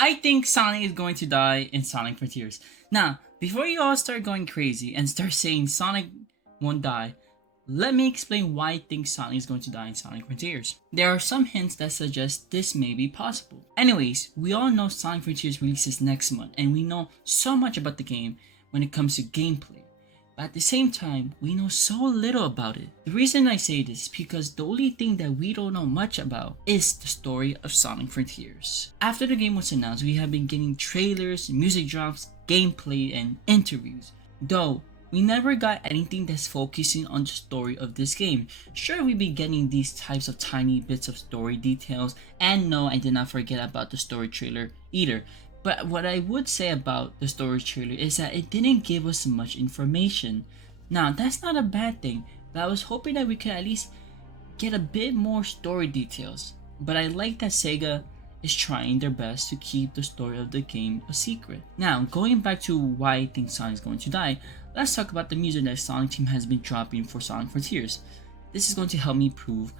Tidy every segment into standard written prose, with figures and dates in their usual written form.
I think Sonic is going to die in Sonic Frontiers. Now, before you all start going crazy and start saying Sonic won't die, let me explain why I think Sonic is going to die in Sonic Frontiers. There are some hints that suggest this may be possible. Anyways, we all know Sonic Frontiers releases next month, and we know so much about the game when it comes to gameplay. But at the same time, we know so little about it. The reason I say this is because the only thing that we don't know much about is the story of Sonic Frontiers. After the game was announced, we have been getting trailers, music drops, gameplay, and interviews. Though, we never got anything that's focusing on the story of this game. Sure, we've been getting these types of tiny bits of story details, and no, I did not forget about the story trailer either. But what I would say about the story trailer is that it didn't give us much information. Now, that's not a bad thing, but I was hoping that we could at least get a bit more story details. But I like that Sega is trying their best to keep the story of the game a secret. Now, going back to why I think Sonic is going to die, let's talk about the music that Sonic Team has been dropping for Sonic Frontiers. This is going to help me prove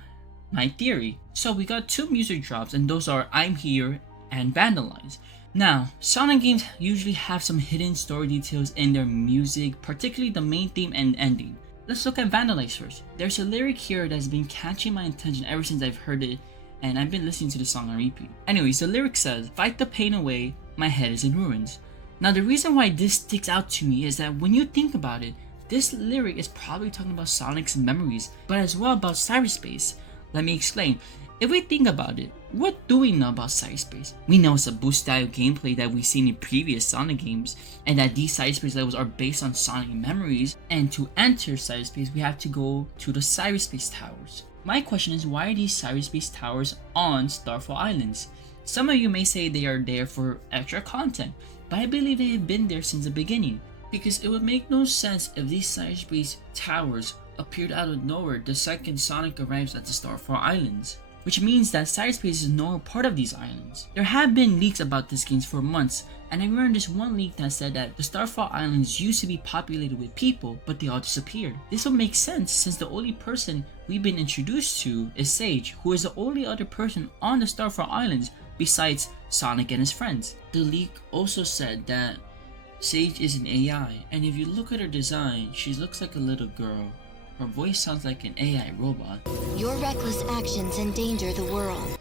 my theory. So we got two music drops, and those are I'm Here and Vandalize. Now, Sonic games usually have some hidden story details in their music, particularly the main theme and ending. Let's look at Vandalize first. There's a lyric here that's been catching my attention ever since I've heard it, and I've been listening to the song on repeat. Anyways, the lyric says, "Fight the pain away, my head is in ruins." Now, the reason why this sticks out to me is that when you think about it, this lyric is probably talking about Sonic's memories, but as well about cyberspace. Let me explain. If we think about it, what do we know about cyberspace? We know it's a boost style gameplay that we've seen in previous Sonic games, and that these cyberspace levels are based on Sonic memories, and to enter cyberspace we have to go to the cyberspace towers. My question is, why are these cyberspace towers on Starfall Islands? Some of you may say they are there for extra content, but I believe they have been there since the beginning, because it would make no sense if these cyberspace towers appeared out of nowhere the second Sonic arrives at the Starfall Islands, which means that cyberspace is no part of these islands. There have been leaks about this game for months, and I remember this one leak that said that the Starfall Islands used to be populated with people, but they all disappeared. This would make sense since the only person we've been introduced to is Sage, who is the only other person on the Starfall Islands besides Sonic and his friends. The leak also said that Sage is an AI, and if you look at her design, she looks like a little girl. Her voice sounds like an AI robot. Your reckless actions endanger the world.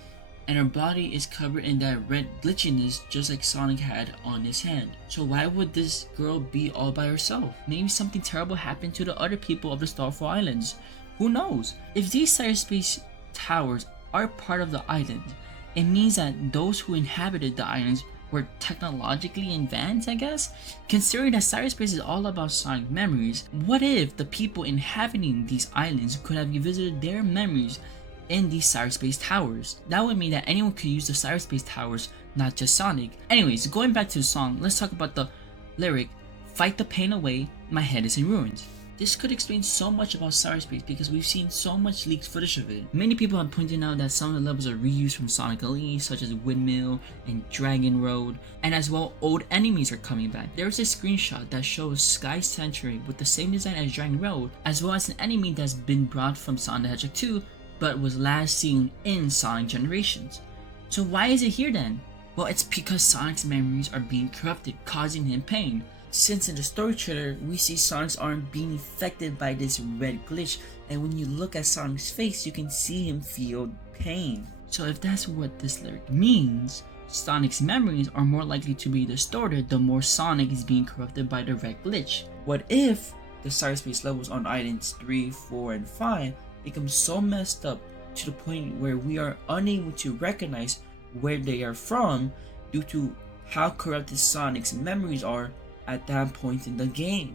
And her body is covered in that red glitchiness just like Sonic had on his hand. So why would this girl be all by herself? Maybe something terrible happened to the other people of the Starfall Islands. Who knows? If these cyberspace towers are part of the island, it means that those who inhabited the islands were technologically advanced, I guess? Considering that cyberspace is all about Sonic memories, what if the people inhabiting these islands could have revisited their memories in these cyberspace towers? That would mean that anyone could use the cyberspace towers, not just Sonic. Anyways, going back to the song, let's talk about the lyric, "Fight the pain away, my head is in ruins." This could explain so much about cyberspace because we've seen so much leaked footage of it. Many people have pointed out that some of the levels are reused from Sonic Elite, such as Windmill and Dragon Road, and as well old enemies are coming back. There's a screenshot that shows Sky Sanctuary with the same design as Dragon Road, as well as an enemy that's been brought from Sonic the Hedgehog 2, but was last seen in Sonic Generations. So why is it here then? Well, it's because Sonic's memories are being corrupted, causing him pain. Since in the story trailer, we see Sonic's arm being affected by this red glitch, and when you look at Sonic's face, you can see him feel pain. So if that's what this lyric means, Sonic's memories are more likely to be distorted the more Sonic is being corrupted by the red glitch. What if the cyberspace levels on islands 3, 4, and 5 become so messed up to the point where we are unable to recognize where they are from due to how corrupted Sonic's memories are at that point in the game?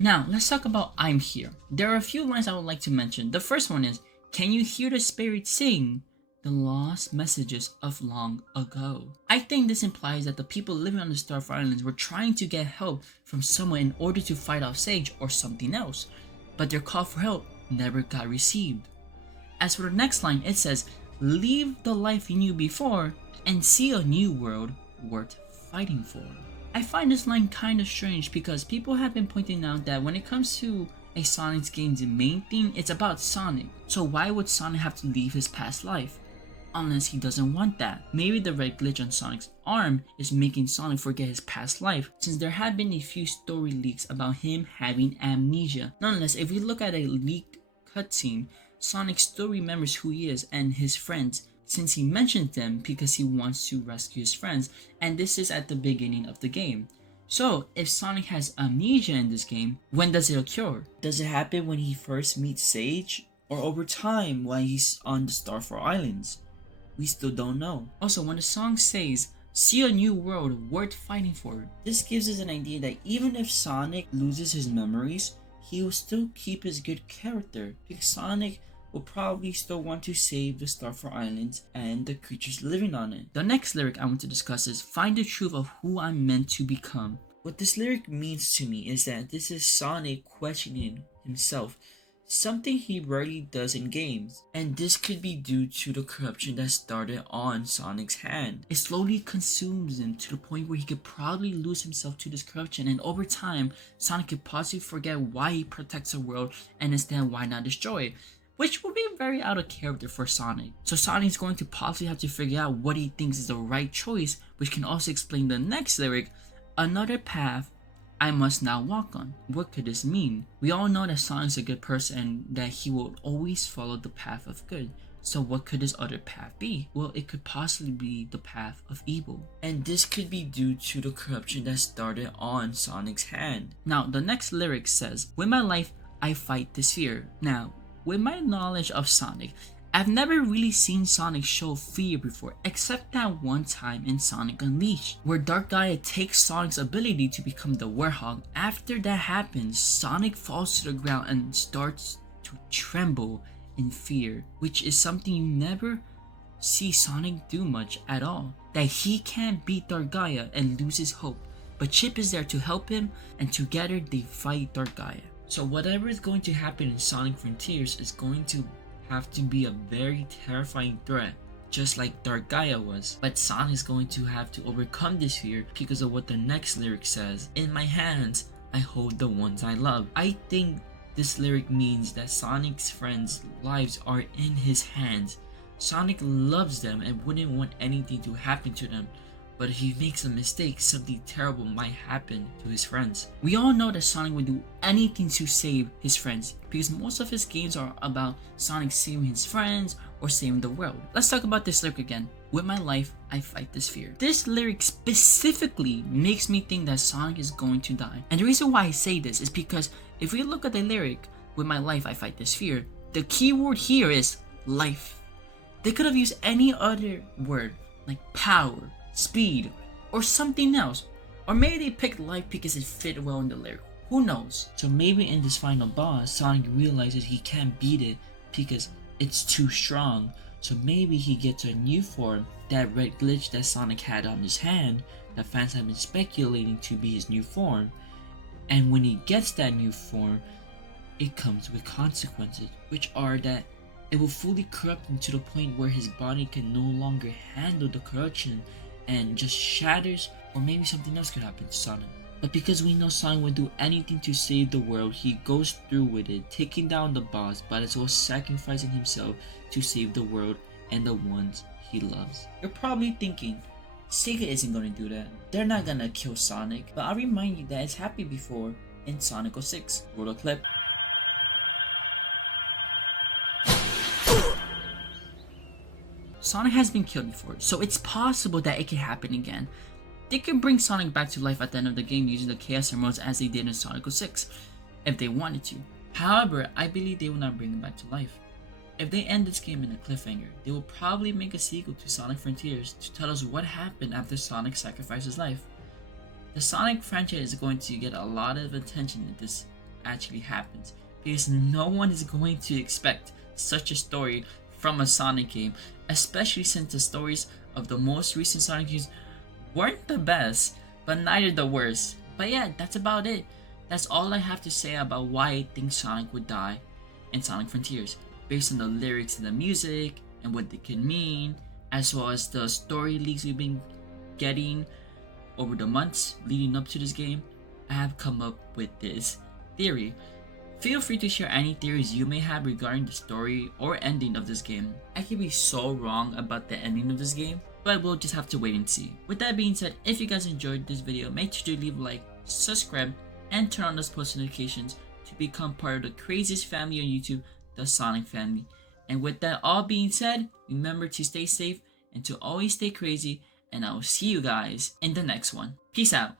Now, let's talk about I'm Here. There are a few lines I would like to mention. The first one is, "Can you hear the spirit sing the lost messages of long ago?" I think this implies that the people living on the Starfall Islands were trying to get help from someone in order to fight off Sage or something else, but their call for help never got received. As for the next line, it says, "Leave the life you knew before and see a new world worth fighting for." I find this line kind of strange because people have been pointing out that when it comes to a Sonic's game's main theme, it's about Sonic. So why would Sonic have to leave his past life? unless he doesn't want that. Maybe the red glitch on Sonic's arm is making Sonic forget his past life, since there have been a few story leaks about him having amnesia. Nonetheless, if we look at a leaked cutscene, Sonic still remembers who he is and his friends, since he mentions them because he wants to rescue his friends, and this is at the beginning of the game. So, if Sonic has amnesia in this game, when does it occur? Does it happen when he first meets Sage, or over time while he's on the Starfall Islands? We still don't know. Also, when the song says, "See a new world worth fighting for," this gives us an idea that even if Sonic loses his memories, he will still keep his good character, because Sonic will probably still want to save the Starfall Islands and the creatures living on it. The next lyric I want to discuss is "Find the truth of who I'm meant to become." What this lyric means to me is that this is Sonic questioning himself, something he rarely does in games, and this could be due to the corruption that started on Sonic's hand. It slowly consumes him to the point where he could probably lose himself to this corruption, and over time, Sonic could possibly forget why he protects the world and instead why not destroy it, which would be very out of character for Sonic. So Sonic's going to possibly have to figure out what he thinks is the right choice, which can also explain the next lyric, "Another path I must now walk on." What could this mean? We all know that Sonic's a good person and that he will always follow the path of good. So what could this other path be? Well, it could possibly be the path of evil. And this could be due to the corruption that started on Sonic's hand. Now, the next lyric says, "With my life, I fight this fear." Now, with my knowledge of Sonic, I've never really seen Sonic show fear before, except that one time in Sonic Unleashed, where Dark Gaia takes Sonic's ability to become the Werehog. After that happens, Sonic falls to the ground and starts to tremble in fear, which is something you never see Sonic do much at all. That he can't beat Dark Gaia and loses hope, but Chip is there to help him, and together they fight Dark Gaia. So whatever is going to happen in Sonic Frontiers is going to have to be a very terrifying threat, just like Dark Gaia was. But Sonic is going to have to overcome this fear because of what the next lyric says, "In my hands, I hold the ones I love." I think this lyric means that Sonic's friends' lives are in his hands. Sonic loves them and wouldn't want anything to happen to them, but if he makes a mistake, something terrible might happen to his friends. We all know that Sonic would do anything to save his friends, because most of his games are about Sonic saving his friends or saving the world. Let's talk about this lyric again. "With my life, I fight this fear." This lyric specifically makes me think that Sonic is going to die. And the reason why I say this is because if we look at the lyric, "With my life, I fight this fear," the key word here is life. They could have used any other word, like power, speed, or something else. Or maybe they picked life because it fit well in the lyric. Who knows? So maybe in this final boss, Sonic realizes he can't beat it because it's too strong. So maybe he gets a new form, that red glitch that Sonic had on his hand, that fans have been speculating to be his new form. And when he gets that new form, it comes with consequences, which are that it will fully corrupt him to the point where his body can no longer handle the corruption and just shatters, or maybe something else could happen to Sonic. But because we know Sonic would do anything to save the world, he goes through with it, taking down the boss, but as well sacrificing himself to save the world and the ones he loves. You're probably thinking, Sega isn't gonna do that. They're not gonna kill Sonic. But I'll remind you that it's happened before in Sonic 06. Roll a clip. Sonic has been killed before, so it's possible that it can happen again. They can bring Sonic back to life at the end of the game using the Chaos Emeralds as they did in Sonic 06, if they wanted to. However, I believe they will not bring him back to life. If they end this game in a cliffhanger, they will probably make a sequel to Sonic Frontiers to tell us what happened after Sonic sacrificed his life. The Sonic franchise is going to get a lot of attention if this actually happens, because no one is going to expect such a story from a Sonic game, especially since the stories of the most recent Sonic games weren't the best, but neither the worst. But yeah, that's about it. That's all I have to say about why I think Sonic would die in Sonic Frontiers, based on the lyrics and the music and what they can mean, as well as the story leaks we've been getting over the months leading up to this game. I have come up with this theory. Feel free to share any theories you may have regarding the story or ending of this game. I could be so wrong about the ending of this game, but we'll just have to wait and see. With that being said, if you guys enjoyed this video, make sure to leave a like, subscribe, and turn on those post notifications to become part of the craziest family on YouTube, the Sonic family. And with that all being said, remember to stay safe and to always stay crazy, and I will see you guys in the next one. Peace out.